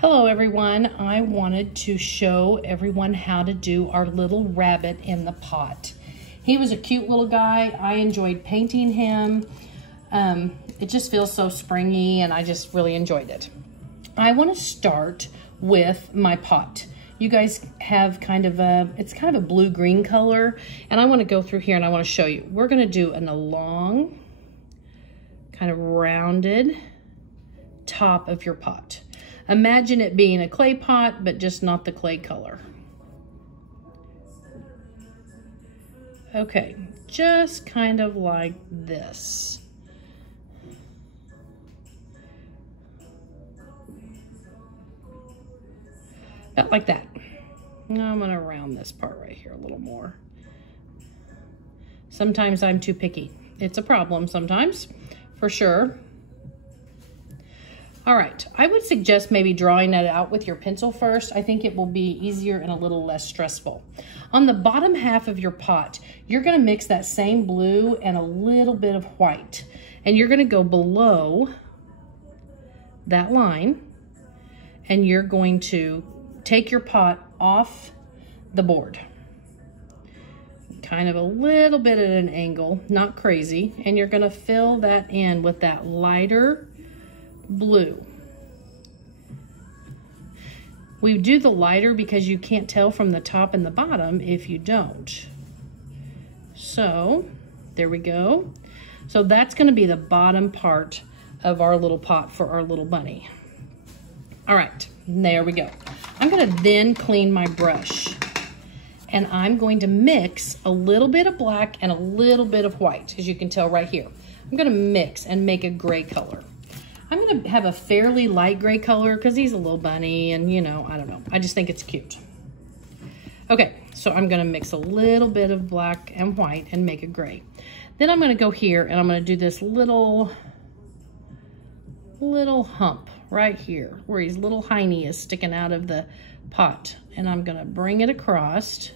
Hello everyone, I wanted to show everyone how to do our little rabbit in the pot. He was a cute little guy. I enjoyed painting him. It just feels so springy and I just really enjoyed it. I want to start with my pot. You guys have it's kind of a blue-green color, and I want to go through here and I want to show you. We're going to do a long, kind of rounded top of your pot. Imagine it being a clay pot, but just not the clay color. Okay, just kind of like this. About like that. Now I'm gonna round this part right here a little more. Sometimes I'm too picky. It's a problem sometimes, for sure. All right, I would suggest maybe drawing that out with your pencil first. I think it will be easier and a little less stressful. On the bottom half of your pot, you're gonna mix that same blue and a little bit of white. And you're gonna go below that line, and you're going to take your pot off the board. Kind of a little bit at an angle, not crazy. And you're gonna fill that in with that lighter blue. We do the lighter because you can't tell from the top and the bottom if you don't. So there we go. So that's going to be the bottom part of our little pot for our little bunny. All right, there we go. I'm going to then clean my brush, and I'm going to mix a little bit of black and a little bit of white, as you can tell right here. I'm going to mix and make a gray color. I'm going to have a fairly light gray color because he's a little bunny and, you know, I don't know. I just think it's cute. Okay, so I'm going to mix a little bit of black and white and make a gray. Then I'm going to go here and I'm going to do this little hump right here where his little hiney is sticking out of the pot. And I'm going to bring it across.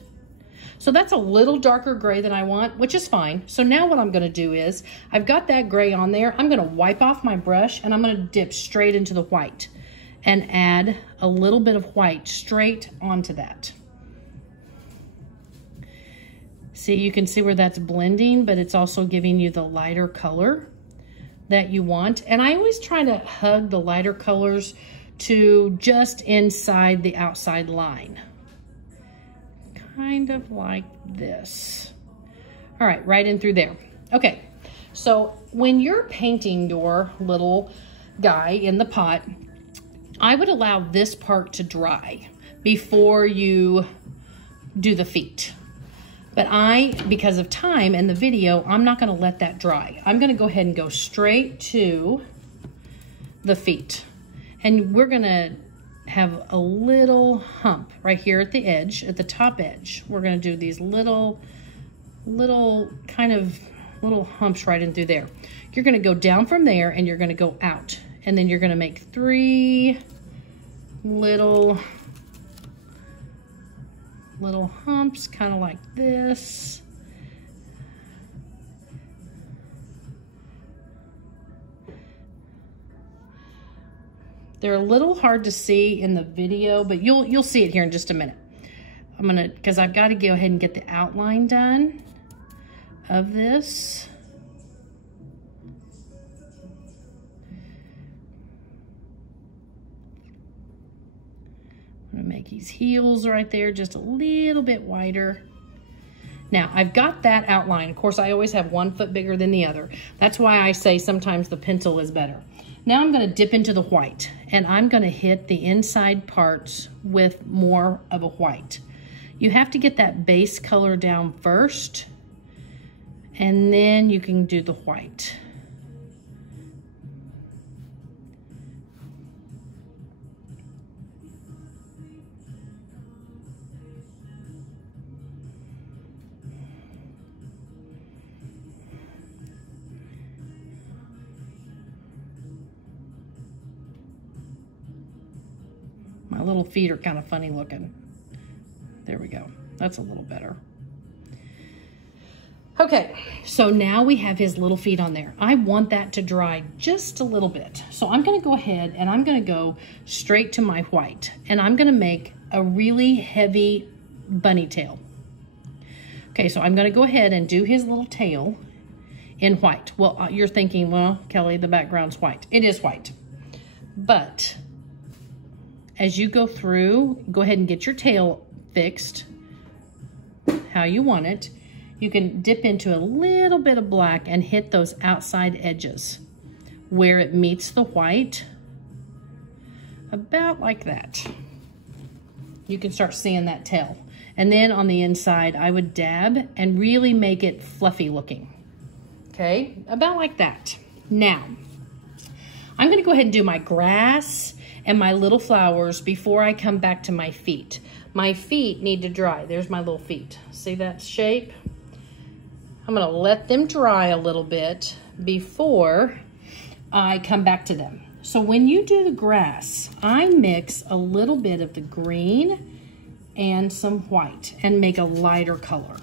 So that's a little darker gray than I want, which is fine. So now what I'm gonna do is, I've got that gray on there, I'm gonna wipe off my brush and I'm gonna dip straight into the white and add a little bit of white straight onto that. See, you can see where that's blending, but it's also giving you the lighter color that you want. And I always try to hug the lighter colors to just inside the outside line. Kind of like this. All right, right in through there. Okay, so when you're painting your little guy in the pot, I would allow this part to dry before you do the feet. But because of time and the video, I'm not gonna let that dry. I'm gonna go ahead and go straight to the feet. And we're gonna have a little hump right here at the edge, at the top edge. We're gonna do these little humps right in through there. You're gonna go down from there and you're gonna go out. And then you're gonna make 3 little humps, kind of like this. They're a little hard to see in the video, but you'll see it here in just a minute. Because I've got to go ahead and get the outline done of this. I'm gonna make his heels right there just a little bit wider. Now, I've got that outline. Of course, I always have one foot bigger than the other. That's why I say sometimes the pencil is better. Now I'm gonna dip into the white, and I'm gonna hit the inside parts with more of a white. You have to get that base color down first, and then you can do the white. My little feet are kind of funny looking. There we go. That's a little better. Okay, so now we have his little feet on there. I want that to dry just a little bit. So I'm gonna go ahead and I'm gonna go straight to my white, and I'm gonna make a really heavy bunny tail. Okay, so I'm gonna go ahead and do his little tail in white. Well, you're thinking, well, Kelly, the background's white. It is white. But as you go through, go ahead and get your tail fixed how you want it. You can dip into a little bit of black and hit those outside edges where it meets the white, about like that. You can start seeing that tail. And then on the inside, I would dab and really make it fluffy looking. Okay, about like that. Now, I'm gonna go ahead and do my grass and my little flowers before I come back to my feet. My feet need to dry. There's my little feet. See that shape? I'm gonna let them dry a little bit before I come back to them. So when you do the grass, I mix a little bit of the green and some white and make a lighter color.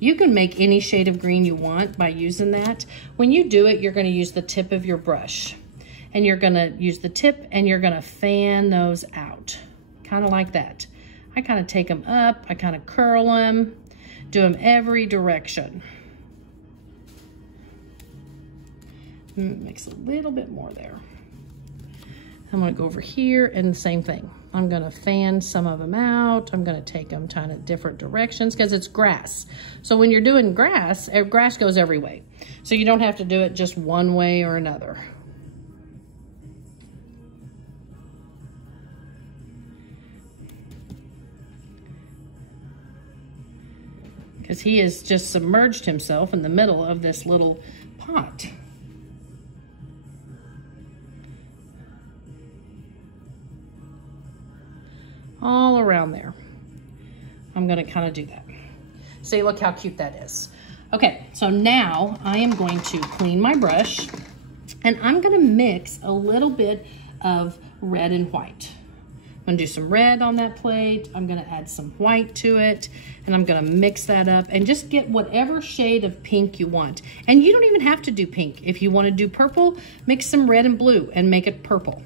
You can make any shade of green you want by using that. When you do it, you're gonna use the tip of your brush, and you're gonna use the tip and you're gonna fan those out, kind of like that. I kind of take them up, I kind of curl them, do them every direction. Mix a little bit more there. I'm gonna go over here and the same thing. I'm gonna fan some of them out. I'm gonna take them kind of different directions because it's grass. So when you're doing grass, grass goes every way. So you don't have to do it just one way or another. Because he has just submerged himself in the middle of this little pot. All around there. I'm gonna kind of do that. See, look how cute that is. Okay, so now I am going to clean my brush, and I'm gonna mix a little bit of red and white. I'm gonna do some red on that plate. I'm gonna add some white to it, and I'm gonna mix that up and just get whatever shade of pink you want. And you don't even have to do pink. If you wanna do purple, mix some red and blue and make it purple.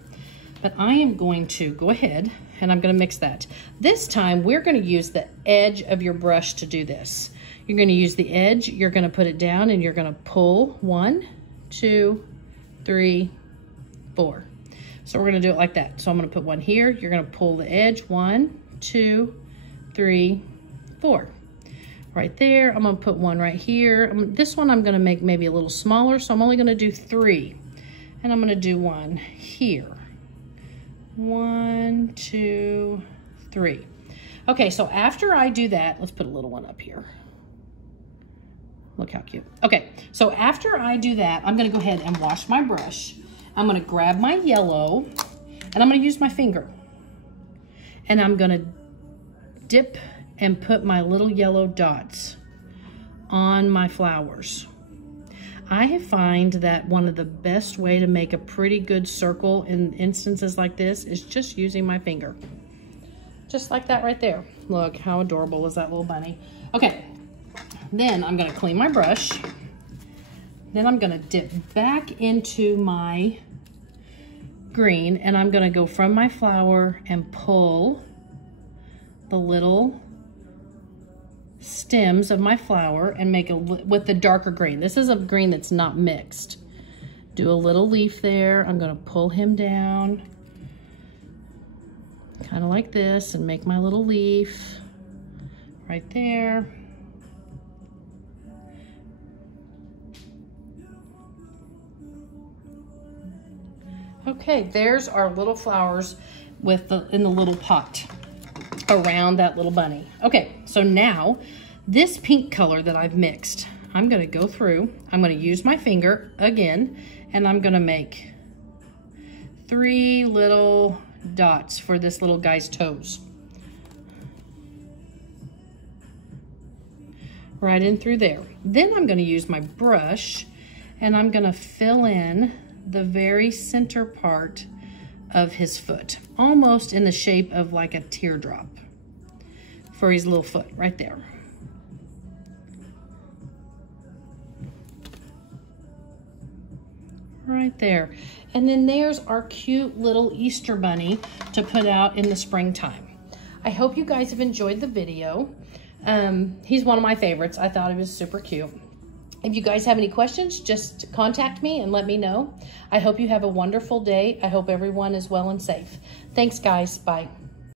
But I am going to go ahead and I'm gonna mix that. This time, we're gonna use the edge of your brush to do this. You're gonna use the edge, you're gonna put it down, and you're gonna pull 1, 2, 3, 4. So we're gonna do it like that. So I'm gonna put one here, you're gonna pull the edge, 1, 2, 3, 4. Right there, I'm gonna put one right here. This one I'm gonna make maybe a little smaller, so I'm only gonna do 3. And I'm gonna do one here. 1, 2, 3. Okay, so after I do that, let's put a little one up here. Look how cute. Okay, so after I do that, I'm gonna go ahead and wash my brush. I'm gonna grab my yellow, and I'm gonna use my finger. And I'm gonna dip and put my little yellow dots on my flowers. I find that one of the best way to make a pretty good circle in instances like this is just using my finger. Just like that right there. Look, how adorable is that little bunny. Okay, then I'm gonna clean my brush. Then I'm gonna dip back into my green, and I'm gonna go from my flower and pull the little stems of my flower and make a, with the darker green. This is a green that's not mixed. Do a little leaf there. I'm gonna pull him down, kind of like this, and make my little leaf right there. Okay, there's our little flowers with in the little pot around that little bunny. Okay, so now this pink color that I've mixed, I'm gonna go through, I'm gonna use my finger again, and I'm gonna make 3 little dots for this little guy's toes. Right in through there. Then I'm gonna use my brush, and I'm gonna fill in the very center part of his foot, almost in the shape of like a teardrop for his little foot right there. right there. And then there's our cute little Easter bunny to put out in the springtime. I hope you guys have enjoyed the video. He's one of my favorites. I thought he was super cute. If you guys have any questions, just contact me and let me know. I hope you have a wonderful day. I hope everyone is well and safe. Thanks, guys. Bye.